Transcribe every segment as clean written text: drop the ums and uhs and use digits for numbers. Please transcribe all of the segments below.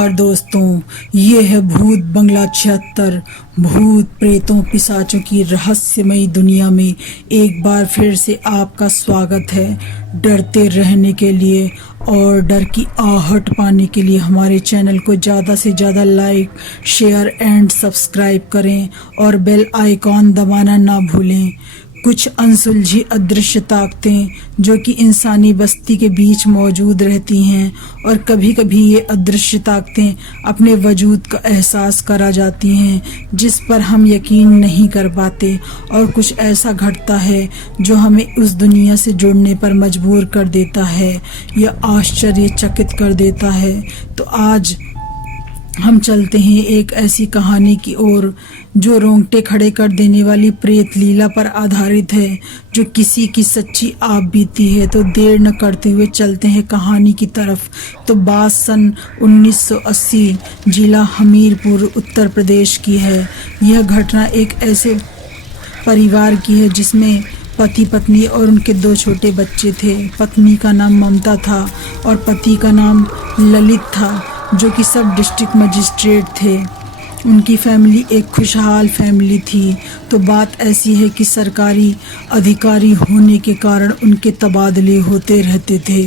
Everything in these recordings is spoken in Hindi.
और दोस्तों, ये है भूत बंगला 76। भूत प्रेतों पिशाचों की रहस्यमयी दुनिया में एक बार फिर से आपका स्वागत है। डरते रहने के लिए और डर की आहट पाने के लिए हमारे चैनल को ज़्यादा से ज़्यादा लाइक, शेयर एंड सब्सक्राइब करें और बेल आइकॉन दबाना ना भूलें। कुछ अनसुलझी अदृश्य ताकतें जो कि इंसानी बस्ती के बीच मौजूद रहती हैं, और कभी कभी ये अदृश्य ताकतें अपने वजूद का एहसास करा जाती हैं जिस पर हम यकीन नहीं कर पाते, और कुछ ऐसा घटता है जो हमें उस दुनिया से जुड़ने पर मजबूर कर देता है या आश्चर्यचकित कर देता है। तो आज हम चलते हैं एक ऐसी कहानी की ओर जो रोंगटे खड़े कर देने वाली प्रेत लीला पर आधारित है, जो किसी की सच्ची आप बीती है। तो देर न करते हुए चलते हैं कहानी की तरफ। तो बात सन 1980 जिला हमीरपुर उत्तर प्रदेश की है। यह घटना एक ऐसे परिवार की है जिसमें पति पत्नी और उनके 2 छोटे बच्चे थे। पत्नी का नाम ममता था और पति का नाम ललित था, जो कि सब डिस्ट्रिक्ट मजिस्ट्रेट थे। उनकी फैमिली एक खुशहाल फैमिली थी। तो बात ऐसी है कि सरकारी अधिकारी होने के कारण उनके तबादले होते रहते थे।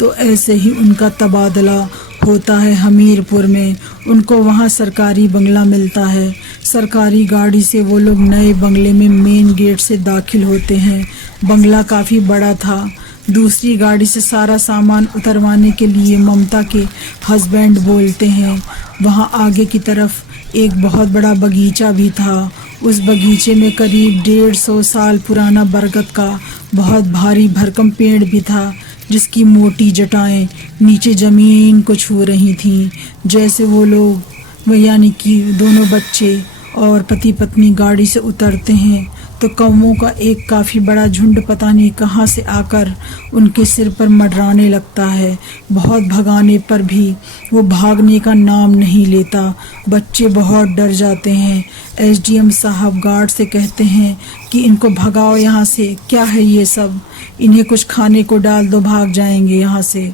तो ऐसे ही उनका तबादला होता है हमीरपुर में। उनको वहाँ सरकारी बंगला मिलता है। सरकारी गाड़ी से वो लोग नए बंगले में मेन गेट से दाखिल होते हैं। बंगला काफ़ी बड़ा था। दूसरी गाड़ी से सारा सामान उतरवाने के लिए ममता के हस्बैंड बोलते हैं। वहाँ आगे की तरफ एक बहुत बड़ा बगीचा भी था। उस बगीचे में करीब 150 साल पुराना बरगद का बहुत भारी भरकम पेड़ भी था, जिसकी मोटी जटाएं नीचे ज़मीन को छू रही थीं। जैसे वो लोग यानी कि दोनों बच्चे और पति पत्नी गाड़ी से उतरते हैं तो कौवों का एक काफ़ी बड़ा झुंड पता नहीं कहाँ से आकर उनके सिर पर मंडराने लगता है। बहुत भगाने पर भी वो भागने का नाम नहीं लेता। बच्चे बहुत डर जाते हैं। एसडीएम साहब गार्ड से कहते हैं कि इनको भगाओ यहाँ से, क्या है ये सब, इन्हें कुछ खाने को डाल दो, भाग जाएंगे यहाँ से।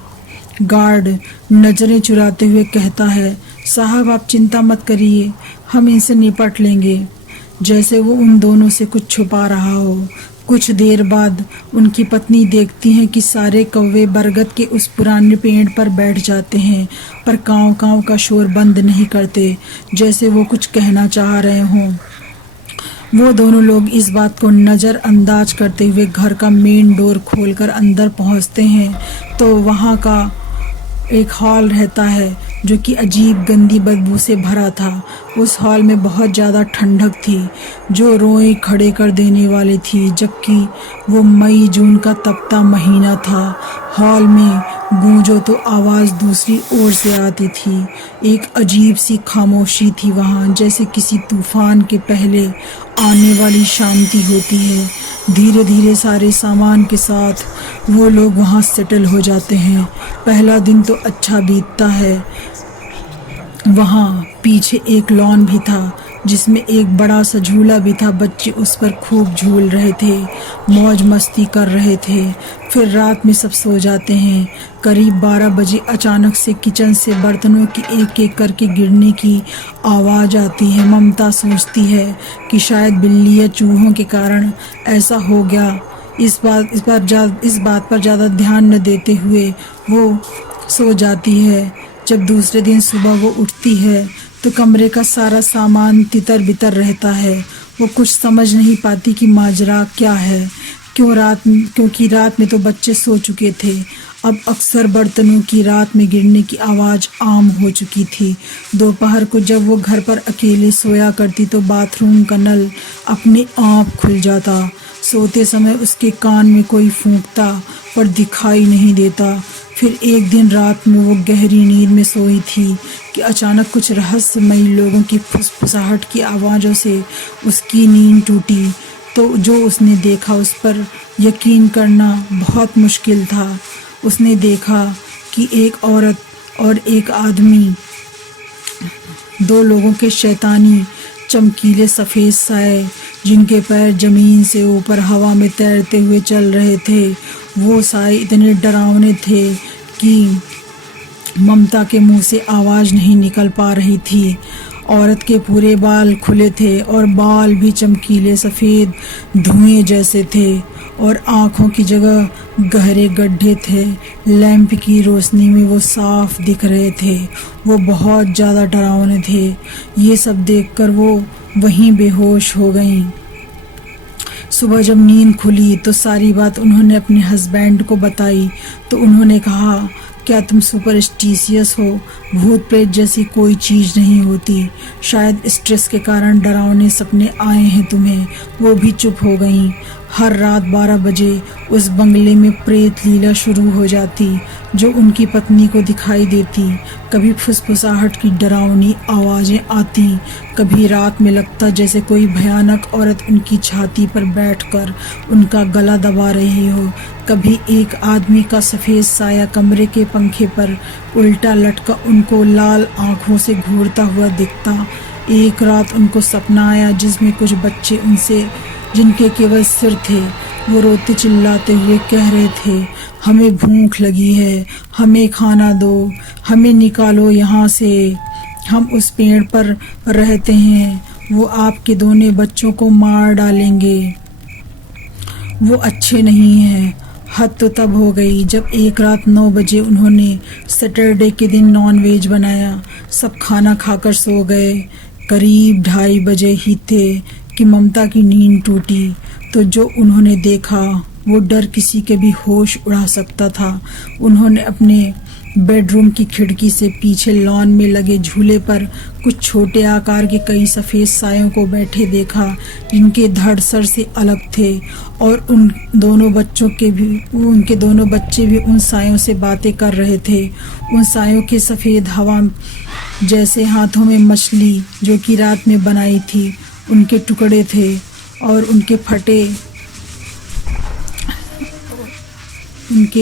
गार्ड नज़रें चुराते हुए कहता है, साहब आप चिंता मत करिए, हम इनसे निपट लेंगे। जैसे वो उन दोनों से कुछ छुपा रहा हो। कुछ देर बाद उनकी पत्नी देखती हैं कि सारे कौवे बरगद के उस पुराने पेड़ पर बैठ जाते हैं, पर काँव काँव का शोर बंद नहीं करते, जैसे वो कुछ कहना चाह रहे हों। वो दोनों लोग इस बात को नज़रअंदाज करते हुए घर का मेन डोर खोलकर अंदर पहुंचते हैं। तो वहाँ का एक हॉल रहता है जो कि अजीब गंदी बदबू से भरा था। उस हॉल में बहुत ज़्यादा ठंडक थी जो रोए खड़े कर देने वाली थी, जबकि वो मई जून का तपता महीना था। हॉल में गूंजो तो आवाज़ दूसरी ओर से आती थी। एक अजीब सी खामोशी थी वहाँ, जैसे किसी तूफान के पहले आने वाली शांति होती है। धीरे धीरे सारे सामान के साथ वो लोग वहाँ सेटल हो जाते हैं। पहला दिन तो अच्छा बीतता है। वहाँ पीछे एक लॉन भी था जिसमें एक बड़ा सा झूला भी था। बच्चे उस पर खूब झूल रहे थे, मौज मस्ती कर रहे थे। फिर रात में सब सो जाते हैं। करीब 12 बजे अचानक से किचन से बर्तनों की एक एक करके गिरने की आवाज़ आती है। ममता सोचती है कि शायद बिल्ली या चूहों के कारण ऐसा हो गया। इस बात पर ज़्यादा ध्यान न देते हुए वो सो जाती है। जब दूसरे दिन सुबह वो उठती है तो कमरे का सारा सामान तितर बितर रहता है। वो कुछ समझ नहीं पाती कि माजरा क्या है, क्योंकि रात में तो बच्चे सो चुके थे। अब अक्सर बर्तनों की रात में गिरने की आवाज़ आम हो चुकी थी। दोपहर को जब वो घर पर अकेले सोया करती तो बाथरूम का नल अपने आप खुल जाता। सोते समय उसके कान में कोई फूंकता पर दिखाई नहीं देता। फिर एक दिन रात में वो गहरी नींद में सोई थी कि अचानक कुछ रहस्यमयी लोगों की फुसफुसाहट की आवाज़ों से उसकी नींद टूटी। तो जो उसने देखा उस पर यकीन करना बहुत मुश्किल था। उसने देखा कि एक औरत और एक आदमी, 2 लोगों के शैतानी चमकीले सफ़ेद साए जिनके पैर ज़मीन से ऊपर हवा में तैरते हुए चल रहे थे। वो साए इतने डरावने थे कि ममता के मुंह से आवाज़ नहीं निकल पा रही थी। औरत के पूरे बाल खुले थे और बाल भी चमकीले सफ़ेद धुएं जैसे थे और आँखों की जगह गहरे गड्ढे थे। लैंप की रोशनी में वो साफ दिख रहे थे। वो बहुत ज़्यादा डरावने थे। ये सब देखकर वो वहीं बेहोश हो गईं। सुबह जब नींद खुली तो सारी बात उन्होंने अपने हस्बैंड को बताई तो उन्होंने कहा, क्या तुम सुपरस्टिशियस हो? भूत प्रेत जैसी कोई चीज़ नहीं होती। शायद स्ट्रेस के कारण डरावने सपने आए हैं तुम्हें। वो भी चुप हो गईं। हर रात 12 बजे उस बंगले में प्रेत लीला शुरू हो जाती जो उनकी पत्नी को दिखाई देती। कभी फुसफुसाहट की डरावनी आवाज़ें आती, कभी रात में लगता जैसे कोई भयानक औरत उनकी छाती पर बैठकर उनका गला दबा रही हो। कभी एक आदमी का सफ़ेद साया कमरे के पंखे पर उल्टा लटका उनको लाल आँखों से घूरता हुआ दिखता। एक रात उनको सपना आया जिसमें कुछ बच्चे उनसे, जिनके केवल सिर थे, वो रोते चिल्लाते हुए कह रहे थे, हमें भूख लगी है, हमें खाना दो, हमें निकालो यहाँ से, हम उस पेड़ पर रहते हैं, वो आपके दोनों बच्चों को मार डालेंगे, वो अच्छे नहीं हैं। हद तो तब हो गई जब एक रात 9 बजे उन्होंने सैटरडे के दिन नॉनवेज बनाया। सब खाना खाकर सो गए। करीब 2:30 बजे ही थे कि ममता की नींद टूटी। तो जो उन्होंने देखा वो डर किसी के भी होश उड़ा सकता था। उन्होंने अपने बेडरूम की खिड़की से पीछे लॉन में लगे झूले पर कुछ छोटे आकार के कई सफ़ेद सायों को बैठे देखा जिनके धड़ सर से अलग थे और उनके दोनों बच्चे भी उन सायों से बातें कर रहे थे। उन सायों के सफ़ेद हवा जैसे हाथों में मछली जो कि रात में बनाई थी उनके टुकड़े थे और उनके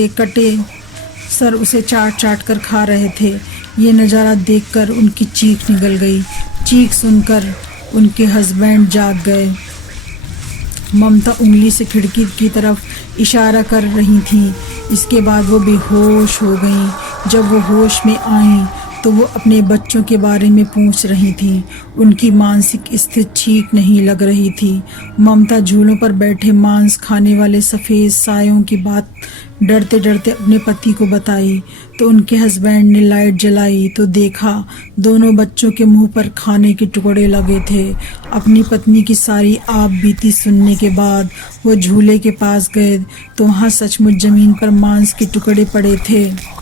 कटे सर उसे चाट कर खा रहे थे। ये नज़ारा देखकर उनकी चीख निकल गई। चीख सुनकर उनके हस्बैंड जाग गए। ममता उंगली से खिड़की की तरफ इशारा कर रही थी। इसके बाद वो बेहोश हो गईं। जब वो होश में आईं तो वो अपने बच्चों के बारे में पूछ रही थी। उनकी मानसिक स्थिति ठीक नहीं लग रही थी। ममता झूलों पर बैठे मांस खाने वाले सफ़ेद सायों की बात डरते डरते अपने पति को बताई तो उनके हस्बैंड ने लाइट जलाई तो देखा दोनों बच्चों के मुंह पर खाने के टुकड़े लगे थे। अपनी पत्नी की सारी आप बीती सुनने के बाद वो झूले के पास गए तो वहाँ सचमुच ज़मीन पर मांस के टुकड़े पड़े थे।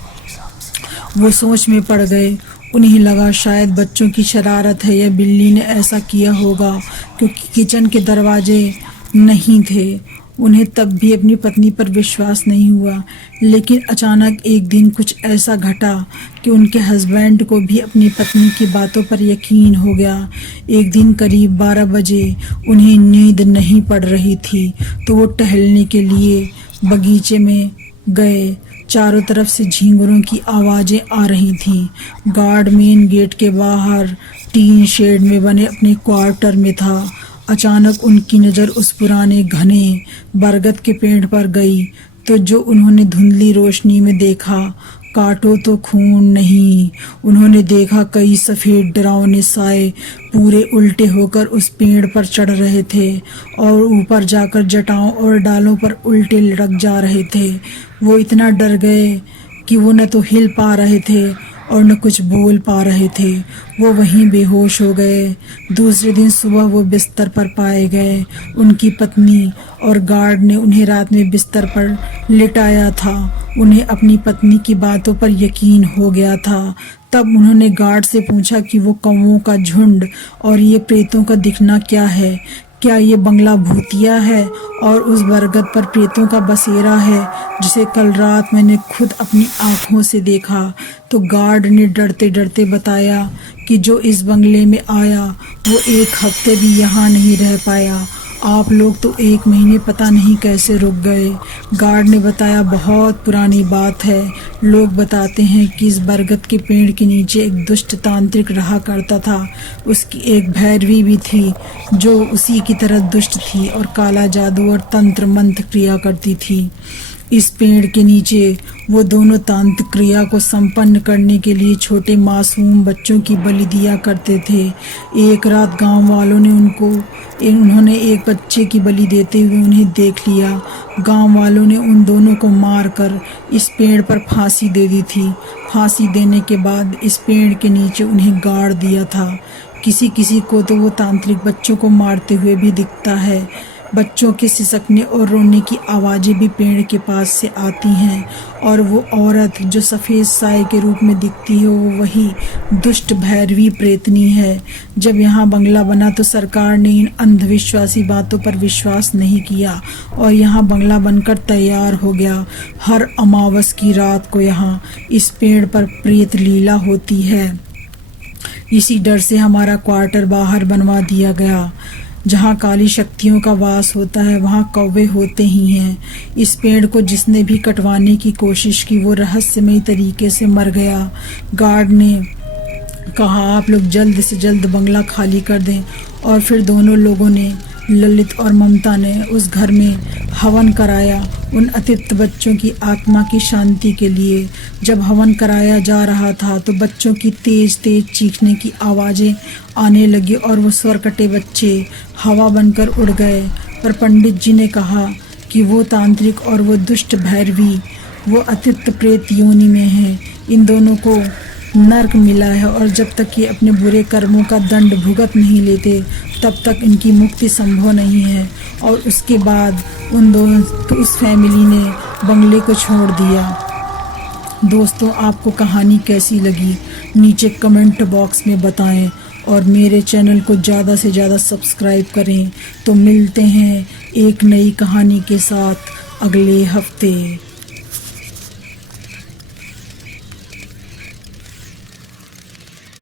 वो सोच में पड़ गए। उन्हें लगा शायद बच्चों की शरारत है या बिल्ली ने ऐसा किया होगा क्योंकि किचन के दरवाजे नहीं थे। उन्हें तब भी अपनी पत्नी पर विश्वास नहीं हुआ। लेकिन अचानक एक दिन कुछ ऐसा घटा कि उनके हस्बैंड को भी अपनी पत्नी की बातों पर यकीन हो गया। एक दिन करीब 12 बजे उन्हें नींद नहीं पड़ रही थी तो वो टहलने के लिए बगीचे में गए। चारों तरफ से झींगुरों की आवाज़ें आ रही थीं। गार्ड मेन गेट के बाहर टीन शेड में बने अपने क्वार्टर में था। अचानक उनकी नज़र उस पुराने घने बरगद के पेड़ पर गई तो जो उन्होंने धुंधली रोशनी में देखा, काटो तो खून नहीं। उन्होंने देखा कई सफ़ेद डरावने साए पूरे उल्टे होकर उस पेड़ पर चढ़ रहे थे और ऊपर जाकर जटाओं और डालों पर उल्टे लटक जा रहे थे। वो इतना डर गए कि वो न तो हिल पा रहे थे और न कुछ बोल पा रहे थे। वो वहीं बेहोश हो गए। दूसरे दिन सुबह वो बिस्तर पर पाए गए। उनकी पत्नी और गार्ड ने उन्हें रात में बिस्तर पर लिटाया था। उन्हें अपनी पत्नी की बातों पर यकीन हो गया था। तब उन्होंने गार्ड से पूछा कि वो कौवों का झुंड और ये प्रेतों का दिखना क्या है। क्या ये बंगला भूतिया है और उस बरगद पर प्रेतों का बसेरा है जिसे कल रात मैंने खुद अपनी आँखों से देखा। तो गार्ड ने डरते डरते बताया कि जो इस बंगले में आया वो 1 हफ्ते भी यहाँ नहीं रह पाया। आप लोग तो 1 महीने पता नहीं कैसे रुक गए। गार्ड ने बताया बहुत पुरानी बात है। लोग बताते हैं कि इस बरगद के पेड़ के नीचे एक दुष्ट तांत्रिक रहा करता था। उसकी एक भैरवी भी थी जो उसी की तरह दुष्ट थी और काला जादू और तंत्र मंत्र क्रिया करती थी। इस पेड़ के नीचे वो दोनों तांत्रिक क्रिया को संपन्न करने के लिए छोटे मासूम बच्चों की बलि दिया करते थे। एक रात गांव वालों ने उन्होंने एक बच्चे की बलि देते हुए उन्हें देख लिया। गांव वालों ने उन दोनों को मारकर इस पेड़ पर फांसी दे दी थी। फांसी देने के बाद इस पेड़ के नीचे उन्हें गाड़ दिया था। किसी किसी को तो वो तांत्रिक बच्चों को मारते हुए भी दिखता है। बच्चों के सिसकने और रोने की आवाज़ें भी पेड़ के पास से आती हैं और वो औरत जो सफ़ेद साए के रूप में दिखती है वो वही दुष्ट भैरवी प्रेतनी है। जब यहाँ बंगला बना तो सरकार ने इन अंधविश्वासी बातों पर विश्वास नहीं किया और यहाँ बंगला बनकर तैयार हो गया। हर अमावस की रात को यहाँ इस पेड़ पर प्रेत लीला होती है। इसी डर से हमारा क्वार्टर बाहर बनवा दिया गया। जहाँ काली शक्तियों का वास होता है वहाँ कौवे होते ही हैं। इस पेड़ को जिसने भी कटवाने की कोशिश की वो रहस्यमय तरीके से मर गया। गार्ड ने कहा आप लोग जल्द से जल्द बंगला खाली कर दें और फिर दोनों लोगों ने, ललित और ममता ने, उस घर में हवन कराया उन अतिप्त बच्चों की आत्मा की शांति के लिए। जब हवन कराया जा रहा था तो बच्चों की तेज तेज चीखने की आवाज़ें आने लगी और वो स्वरकटे बच्चे हवा बनकर उड़ गए। पर पंडित जी ने कहा कि वो तांत्रिक और वो दुष्ट भैरवी वो अतिप्त प्रेत योनि में हैं। इन दोनों को नर्क मिला है और जब तक ये अपने बुरे कर्मों का दंड भुगत नहीं लेते तब तक इनकी मुक्ति संभव नहीं है। और उसके बाद उस फैमिली ने बंगले को छोड़ दिया। दोस्तों, आपको कहानी कैसी लगी नीचे कमेंट बॉक्स में बताएं और मेरे चैनल को ज़्यादा से ज़्यादा सब्सक्राइब करें। तो मिलते हैं एक नई कहानी के साथ अगले हफ्ते।